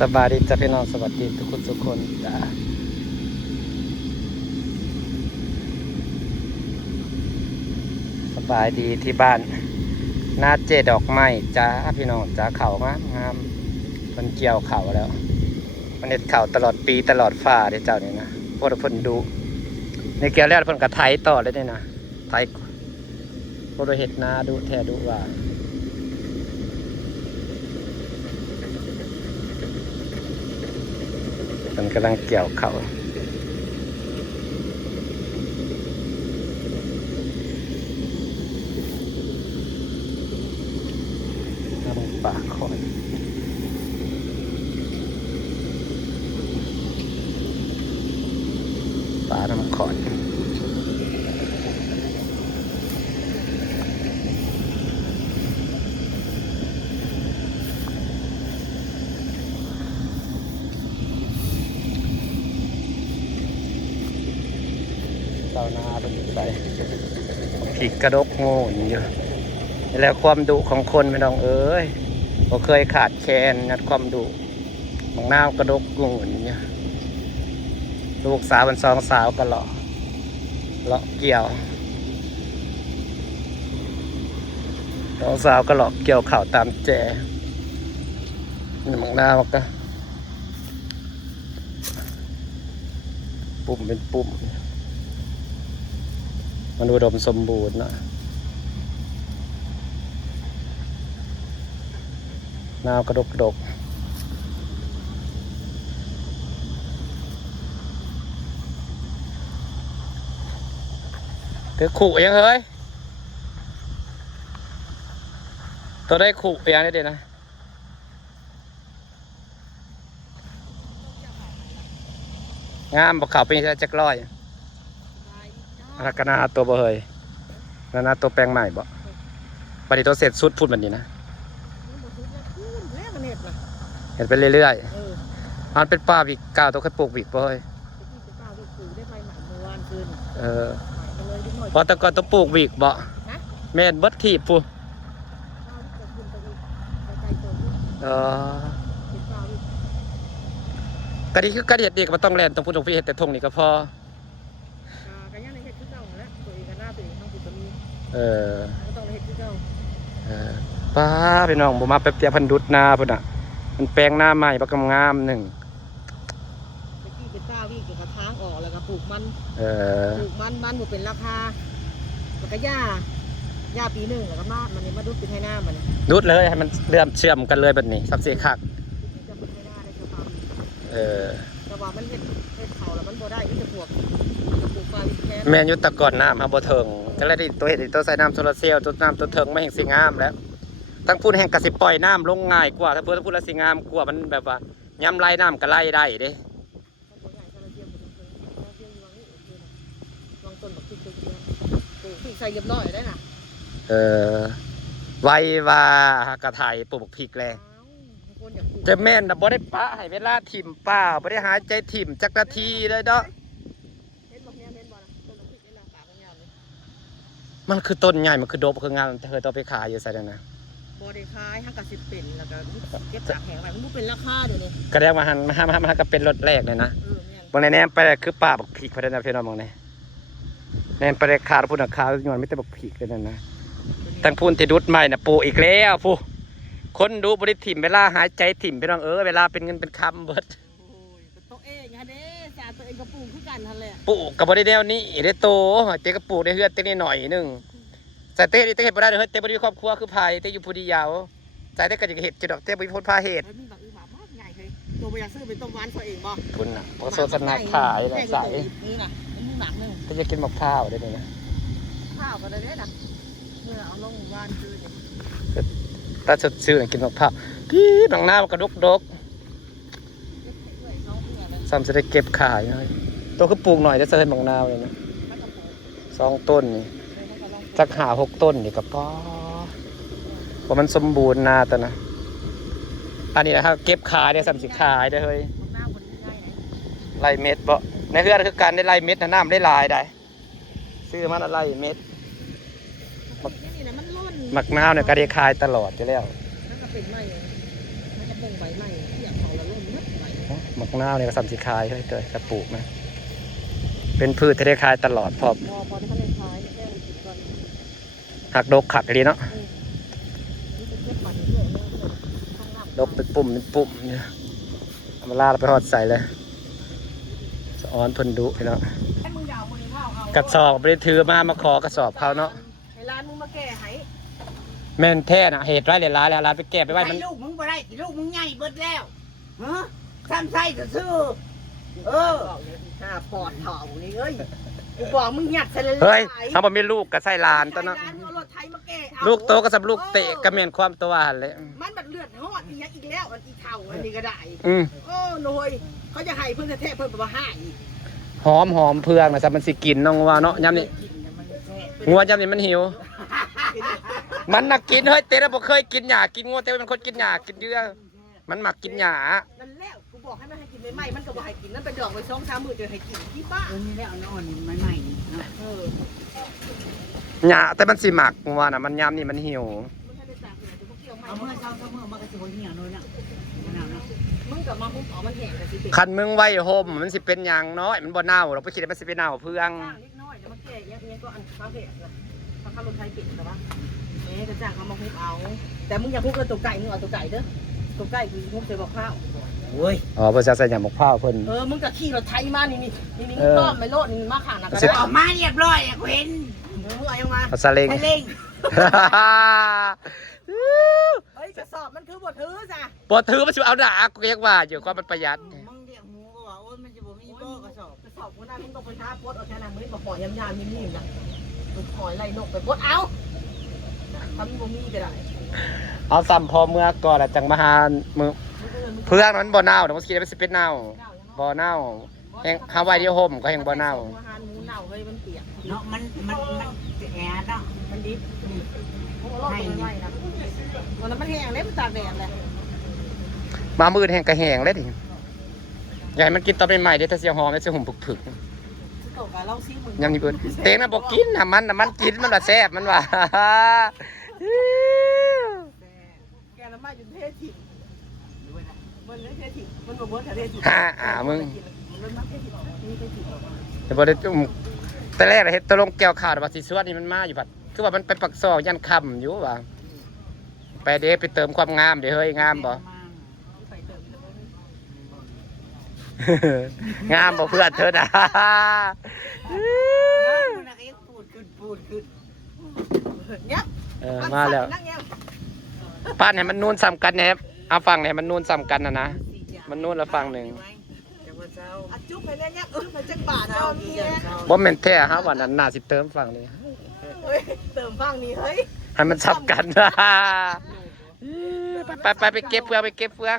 สบายดีจ้ะพี่น้องสวัสดีทุกคนจ้าสบายดีที่บ้านนาเจดอกไม้จ้าพี่น้องจ้าเข่างามมันเกี่ยวเข่าแล้วมันเห็ดเข่าตลอดปีตลอดฝ่าเดี๋ยวเจ้านี่นะพวกเราเพิ่นดูในเกี่ยวแล้วเพิ่นกระไถต่อเลยเนี่ยนะไถพวกเราเห็ดนาดูแท้ดูว่ามันกำลังเกี่ยวเข่าทำป่าคอยป่าน้ำขอนเจ้านาเป็นใส่ผีกระดกโง่เยอะแล้วความดุของคนไม่ต้องเอ้ยเราเคยขาดแคลนนัดความดุของน้ากระดกโง่เนี่ยลูกสาวเป็น2 สาวก็เลาะเกี่ยว2 สาวก็เลาะเกี่ยวเข่าตามแจนี่มังนาวก็ปุ่มเป็นปุ่มมันอุดมสมบูรณ์นะนาวกระดกถือขู่ยังเฮ้ยตัวได้ขู่ยังได้เด็ดนะงามบอกเขาเป็นจักร้อยอะไรกันนะตัวบ่เฮยนาตัวแปลงใหม่บ่ปฏิตัวเสร็จสุดพูดแบบนี้นะเห็นไปเรื่อยๆมันเป็นป่าวิกกาวตัวเคยปลูกวิกบ่เฮยเพราะแต่ก่อนตัวปลูกวิกบ่แม่นเบิดขีบปูกระดิ่งคือกระดิ่งเด็กมันต้องแล่นต้องพูดตรงพี่เห็ดแต่ทงนี่ก็พอป้าพี่น้องผมมาแป๊บเดียวพันดุดนาพุ่นอ่ะมันแปลงหน้าใหม่ประกำงามหนึ่งเป็นป้าวิ่งเกี่ยวกับทางออกแล้วก็ปลูกมันหมดเป็นราคาแล้วก็หญ้าปีหนึ่งแล้วก็มันนี่มาดุดเป็นให้หน้ามันดุดเลยให้มันเลื่อมเชื่อมกันเลยแบบนี้สับเสียคักแต่ว่ามันเห็ดเขาแล้วมันบ่ได้ที่จะปลูกปลาวิแคแมนยุตะก่อนน้ำครับบ่เถิงก็เลยได้ตัวเห็ดตัวใส่น้ำโซลาเซลล์ตัวน้ำตัวเถิงไม่แห่งสีงามแล้วทั้งพูดแห่งกสิปล่อยน้ำลงง่ายกว่าถ้าพูดแล้วสีงามกว่ามันแบบว่าย้ำไล่น้ำก็ไล่ได้เด้ลองต้นแบบที่ใส่เรียบร้อยได้น่ะไว้ว่ากระถ่ายปลูกพริกแลจะแม่นนะบ่ได้ปะให้เวลาถิ่มป่าบ่ได้หายใจถิ่มจักนาทีเลยเนาะมันคือต้นใหญ่มันคือโดบคืองานเธอต้องไปขายอยู่ใส่นะบ่ได้ขาย50เป็นแล้วก็เก็บจากแผงไว้มันเป็นราคาเดี๋ยวนี้ก็ได้มาก็เป็นรถแรกเลยนะบางในแนมไปคือป่าบักพริกพอได้นะพี่น้องบางในแนมไปได้ขาดพูดราคาย้อนไม่แต่บักพริกเลยนะตั้งพูนที่ดุดใหม่นะปูอีกแล้วปูคนดูบริถิ่มเวลาหายใจถิ่มพี่น้องเวลาเป็นเงินเป็นคำเบิดตัวเองฮะเด้สาตัวเองกับปลูกคือกันทันเลยปลูกกับบริเดลนี่ได้โตเต้กับปลูกได้เฮือดเต้นี่หน่อยนึงใส่เต้นี่เต้เห็ดบ่ได้เฮ้ยเต้บริครอบครัวคือพายเต้อยู่ผู้เดียวใส่เต้ก็จะเห็ดจะดอกเต้บริพ้นพาเห็ดใหญ่เลยตัวไปอยากซื้อเป็นต้มหวานตัวเองบ่คุณน่ะพอโซสนาขายแล้วใส่นี่น่ะมันหนักนึงเต้จะกินมะพร้าวได้ไหมนะข้าวก็ได้น่ะเมื่อเอาลงหวานคือถ้าสดชื่นกินมะพร้าวพี่บางหน้ากระดกซ้ำจะได้เก็บขายตัวคือปลูกหน่อยจะเสริมบางนาเลยนะ2 ต้นนี่จักหา6 ต้นนี่กับป้อเพราะมันสมบูรณ์นาแต่นะอันนี้นะครับเก็บขายได้ซ้ำสิขายได้เฮ้ยไล่เม็ดบ่ในเรื่องคือการได้ไล่เม็ดน้ำได้ลายได้ซื้อมาไล่เม็ดหมักนาวเนี่ยก็ได้ขายตลอดอยู่แล้วมันก็เป็นไม้มันก็บ่งใบไม้ที่อยากเขาละล่ม หมักนาวเนี่ยก็สำสิขายเฮ้ยเตยจะปลูกนะเป็นพืชที่ได้ขายตลอดพอ พอที่เขาเลยขายแค่กินก่อน หักดกขักดีเนาะ นี่เป็นเก็บมันเรื่อยๆข้างหน้า ดกเป็นปุ่มเนี่ยเอามาลาดไปหอดใส่เลยสะออนเพิ่นดุพี่เนาะ ให้มึงยาวมึงเข้าเอา กระสอบไม่ได้ถือมาขอกระสอบเขาเนาะ ให้ร้านมึงมาแก้ให้ แม่นแท้น่ะเหตุไรเลยร้ายแล้วร้านไปแก้ไปไว้มัน ลูกมึงบ่ได้ลูกมึงใหญ่เบิดแล้วฮะซ้ำไส้ซื่อเออ ห้าปอดเถ่านี่เอ้ยกูบอกมึงหยัดใส่เลย เฮ้ยถ้าบ่มีลูกก็ใส่หลานตอนเนาะ ร้านมึงเอารถไถมาแก้เอา ลูกโตก็สำลูกเตะก็แม่นความตัวหั่นเลย มันบัดเลือดหอดอีกอย่างอีกแล้วอันอีเท่าอันนี้ก็ได้ อืม โอ้หน่อยเขาจะให้เพิ่นแท้ๆเพิ่นบ่ว่าให้ หอมเพืองนะจ๊ะมันสิกินน้องว่าเนาะยามนี้งัวยามนี้มันหิว มันน่ะกินเฮ้ยเต้น่ะบ่เคยกินหญ้ากินงัวเต้เป็นคนกินหญ้ากินเยอะมันมักกินหญ้า นั่นแล้วกูบอกให้มันให้กินใหม่ๆมันก็บ่ให้กินนั่นไปดอกไว้2-3 มื้อจะให้กินที่บ้าน ตัวนี้แล้วนอนใหม่ๆเนาะ เออ หญ้าแต่มันสิมักว่าน่ะมันยามนี้มันหิว มึงให้ได้ตากเนี่ยกูเกี่ยวใหม่ เอาเมื่อเช้าเมื่อมันก็สิบ่เหี่ยวเลยนะมะนาวนะ มึงก็มาหุ้มเอามันแห้งก็สิเป็น คันมึงไว้ห่มมันสิเป็นหยังน้อยมันบ่เน่าเราไปคิดว่ามันสิเป็นเน่าเพือง จ้างนิดน้อยแล้วมาแก้ยังก็อันฟ้าเพจนะฟ้าข้าวรถไทยปิดแต่ว่าก็จ้างเขามาหุ้มเอาแต่มึงอย่าหุ้มกับตัวไก่มึงเอาตัวไก่เด้อตัวไก่คือหุ้มใส่บอกข้าว โอ้ย อ๋อเพิ่นจะใส่หยังหมกพร้าวเพิ่น มึงก็ขี่รถไทยมานี่ต้อมไม่โลดนี่มาข้างน่ะก็ สิ ได้ ออกมาเรียบร้อยกูเห็น มึงเอายังมา เอาซาเล้ง ไทยเล่ง เฮ้ยกระสอบมันคือบ่ถือจ้ะ บ่ถือมันสิเอาด่ากูก็ยังว่าอยู่ความมันประหยัด มึงเรียกหมูก็ว่าโอ้ยมันจะบ่มีบ่กระสอบ กระสอบกูได้มึงต้องไปท้าปดเอาแค่นั้นมึงก็หอยยำนิ่มๆนะมึงหอยไล่นกไปปดเอาทำบ่มีก็ได้ เอาซ้ำพอเมื่อก่อนแล้วจังมาหามือเพืองมันบ่เน่าเดี๋ยวมันสิคิดว่ามันสิเป็นเน่าบ่เน่าแฮงหาไว้ที่ห่มก็แฮงบ่เน่า อาหารหมูเน่าเฮ้ยมันเปียก เนาะมันแอดเนาะ มันดิบโอ้โหรอบมันไหวนะวันนั้นมันแห้งเลยมันตากแดดเลย มามืดแฮงก็แห้งเลยดิอยากให้มันกินตอนใหม่ๆเด้อถ้าเสียหอมแล้วสิหุ่มผึก คือเก่ากับเราซิมึง ๆยามนี้เพิ่นเต็งน่ะบ่กินน่ะมันกินมันว่าแซ่บมันว่า แกน้ำมาจนเทถิ่นมันไม่เทถิ่นมันบ่เบิดแต่เทถิ่น มึง มันมาเทถิ่นนี่เทถิ่น แต่บ่ได้แต่แรกน่ะเฮ็ดตะลงแก้วข้าวว่าสิสวดนี่มันมาอยู่บัดคือว่ามันไปปักซอกยันค่ำอยู่ว่าไปเด้ไปเติมความงามเด้เฮ้ยงามบ่ ใส่เติมแล้ว งามบ่เพื่อนเธอนะ มันก็ยังปูดขึ้น เนี่ย มาแล้วป้านให้มันนูนซ้ำกันแหนบเอาฟังให้มันนูนซ้ำกันนะมันนูนละฟังหนึ่ง แต่ว่าเช้า อัดจุ๊บไปเนี่ยเนี่ยไปจักบาทเจ้ามีเนี่ย บ่แม่นแท้ฮะว่านั้นน่าสิเติมฟังนี่ เฮ้ยเติมฟังนี่เฮ้ย ให้มันซ้ำกัน ไปเก็บเฟือง